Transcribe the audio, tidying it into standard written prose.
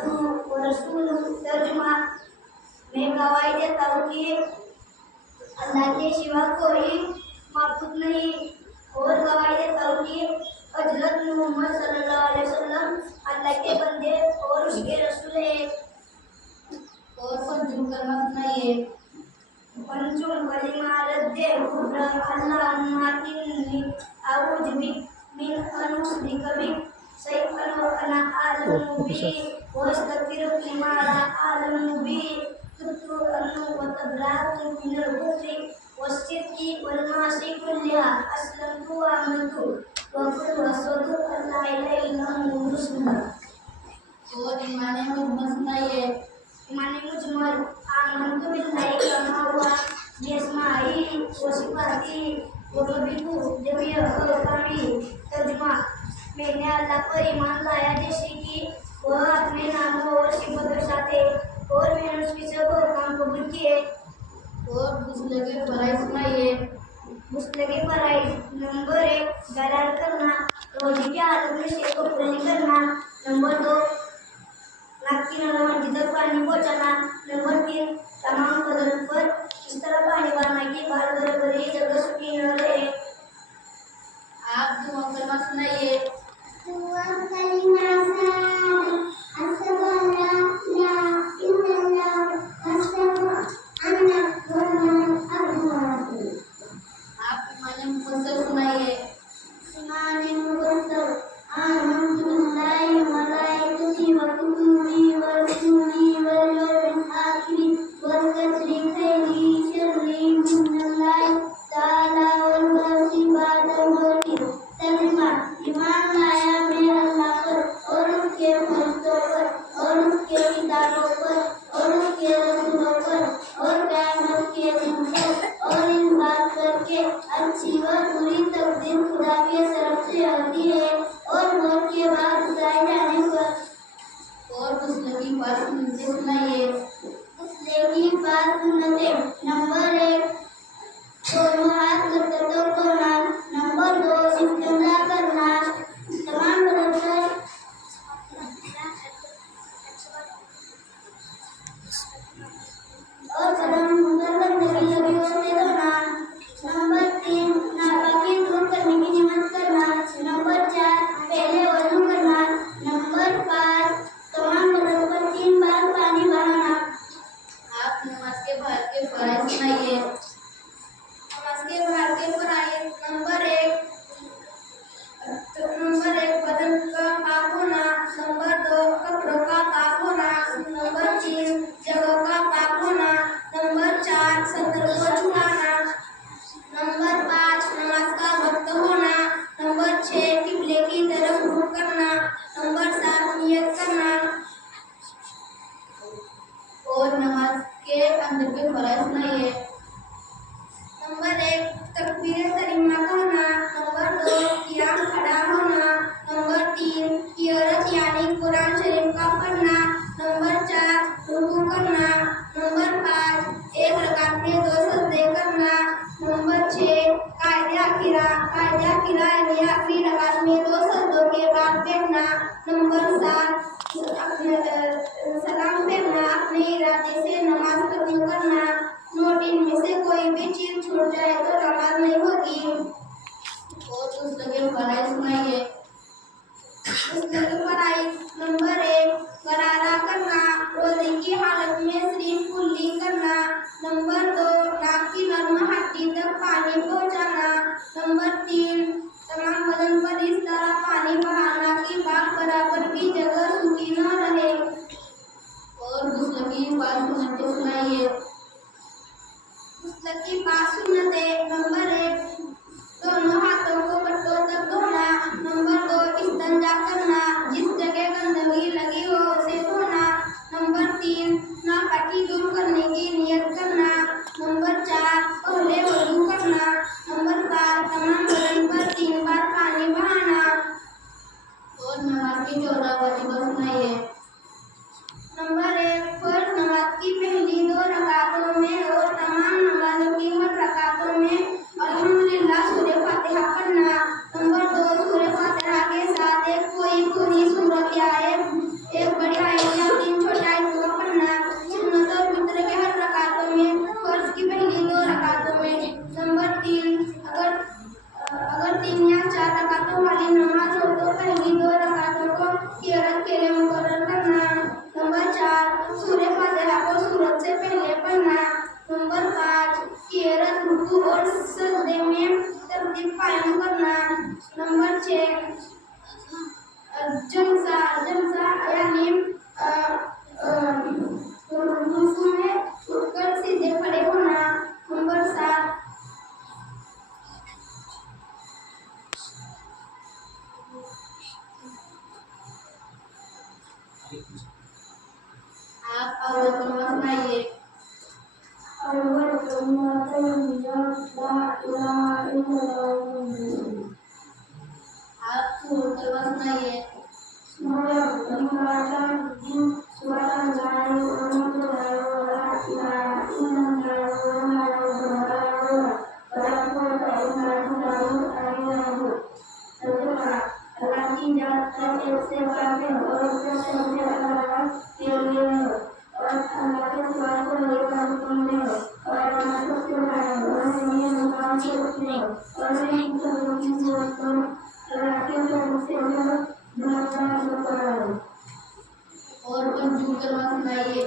अब्दुहु व रसूलुहु। तर्जुमा, मैं गवाही देता हूँ कि अल्लाह के सिवा कोई माबूद नहीं, और गवाही देता हूँ कि हजरत मोहम्मद सल्लल्लाहु अलैहि वसल्लम अल्लाह के बंदे और उसके रसूल हैं। और पंचम कलमा सुनाइए। पंचम कलिमा रद्दे कुफ्र अल्लाहुम्मा इन्नी अऊज़ु बिक मिन अन उश्रिका बिक शैअन व अना अअलमु बिही व अस्तगफिरुका लिमा ला अअलमु बिही तुब्तु अन्नु व तबरअतु मिनल कुफ्रि वश्शिर्की वल मासी कुल्लिहा अस्लमतु व आमनतु व कुल वसदु अल्ला इलाहा इल्लल्लाहु मुस्लिम। और ईमाने मुजमल सुनाइए। ईमाने मुजमल आमनतु बिल्लाहि कमा हुआ बिअस्माइही व सिफातिही व कबितु जमीअ अहकामिही। तर्जुमा, मैंने अल्लाह पर ईमान लाया जैसे कि वह अपने नामों और सिफतों के साथ है, और मैंने उसके सब काम कबूल किए। और गुस्ले के फराइज सुनाइए। गुस्ले के फराइज नंबर 1 गलाल करना, रोजी के हालत में शेर को पूरा करना। नंबर 2 नाक की नलवान जिधर पानी पहुँचाना। नंबर 3 तमाम बदन पर इस तरह पानी भरना कि बाल बराबर ही जगह सूखी न रहे। आप दुआ कलमा सुनाइए। दुआ कलिमा आप ईमाने मुफस्सल सुनाइए। ईमाने मुफस्सल आमनतु बिल्लाहि व मलाइकतिही व कुतुबिही व रुसुलिही वल यौमिल आखिर वल कदरि खैरिही शर्रिही मिनल्लाहि तआला वल बासी बादल मौति। तर्जुमा, ईमान लाया मैं अल्लाह पर और उसके फरिश्तों पर और उसके किताबों पर और उसके रसूलों पर और क़यामत के दिन पर, और इस बात पर के अच्छी व बुरी तकदीर खुदा के तरफ से आती है, और मौत के बाद उठाए जाने पर। और गुस्ले की पाँच सुन्नतें सुनाइए। गुस्ले की 5 सुन्नतें। नंबर 1 दोनों हाथ लटककर धोना। नंबर 2 इस्तिंजा करना। तमाम बदन पर और बदन मुंह पर गंदगी लगी हो उसे धोना। नंबर 3 नापाकी दूर करने की नियत करना। नंबर 4 पहले वज़ू करना। नंबर 5 तमाम बदन पर 3 बार पानी बहाना। आप नमाज के बाद के फराइज सुनाइए। नमाज के बाद के फराइज नंबर 1 बदन का पाक होना। नंबर 2 कपड़ों का पाक होना। नंबर 3 जगह का पाक होना। नंबर 4 सतर को छुपाना। नंबर 5 नमाज का वक्त होना। नंबर 6 किबले की तरफ रुख करना। नंबर 7 नियत करना। और नमाज के अंदर के फराइज सुनाइए। नंबर 1 तकबीर तहरीमा कहना। नंबर 2 क़ियाम खड़ा होना। नंबर 3 क़िराअत यानी कुरान शरीफ का पढ़ना। नंबर 4 रुकू करना। नंबर 5 एक रकात में 2 सजदे करना। नंबर 6 कायदे आखिरा यानी आखिरी रकात में 2 सजदों के बाद बैठना। नंबर 7 सलाम फेरना, अपने इरादे से नमाज खत्म करना। नोट, इनमें से कोई भी चीज छूट जाए तो नमाज नहीं होगी। और गुस्ले के फराइज सुनाइए। गुस्ले की फराइज नंबर 1 गरारा करना, रोजे की हालत में शरीफ कुल्ली करना। नंबर 2 नाक की नर्म हड्डी तक पानी पहुँचाना। नंबर 3 तमाम बदन पर इस तरह पानी बहाना कि बाल बराबर की जगह सूखी न रहे। और गुस्ले की पाँच सुन्नतें सुनाइए। गुस्ल की 5 सुन्नतें। नंबर 1 दोनों हाथों को पट्टों तक धोना। नंबर 2 इस्तिंजा करना, जिस जगह गंदगी लगी हो उसे धोना। नंबर 3 नापाकी दूर करने की नियत करना। नंबर 4 पहले वज़ू करना। नंबर 5 तमाम बदन पर 3 बार पानी बहाना। और नमाज की 14 वाजिबात सुनाइए। नंबर 1 फर्ज नमाज की पहली 2 रकातों में और तमाम नमाजों की हर रकातों में अल्हम्दुलिल्लाह सूरह फातिहा पढ़ना। नंबर 2 सूरह फातिहा के साथ एक कोई पूरी सूरत या एक बड़ी आयत आप अवलंबन नाहीये आप सुरतवास नाहीये और पण झूठवास नाहीये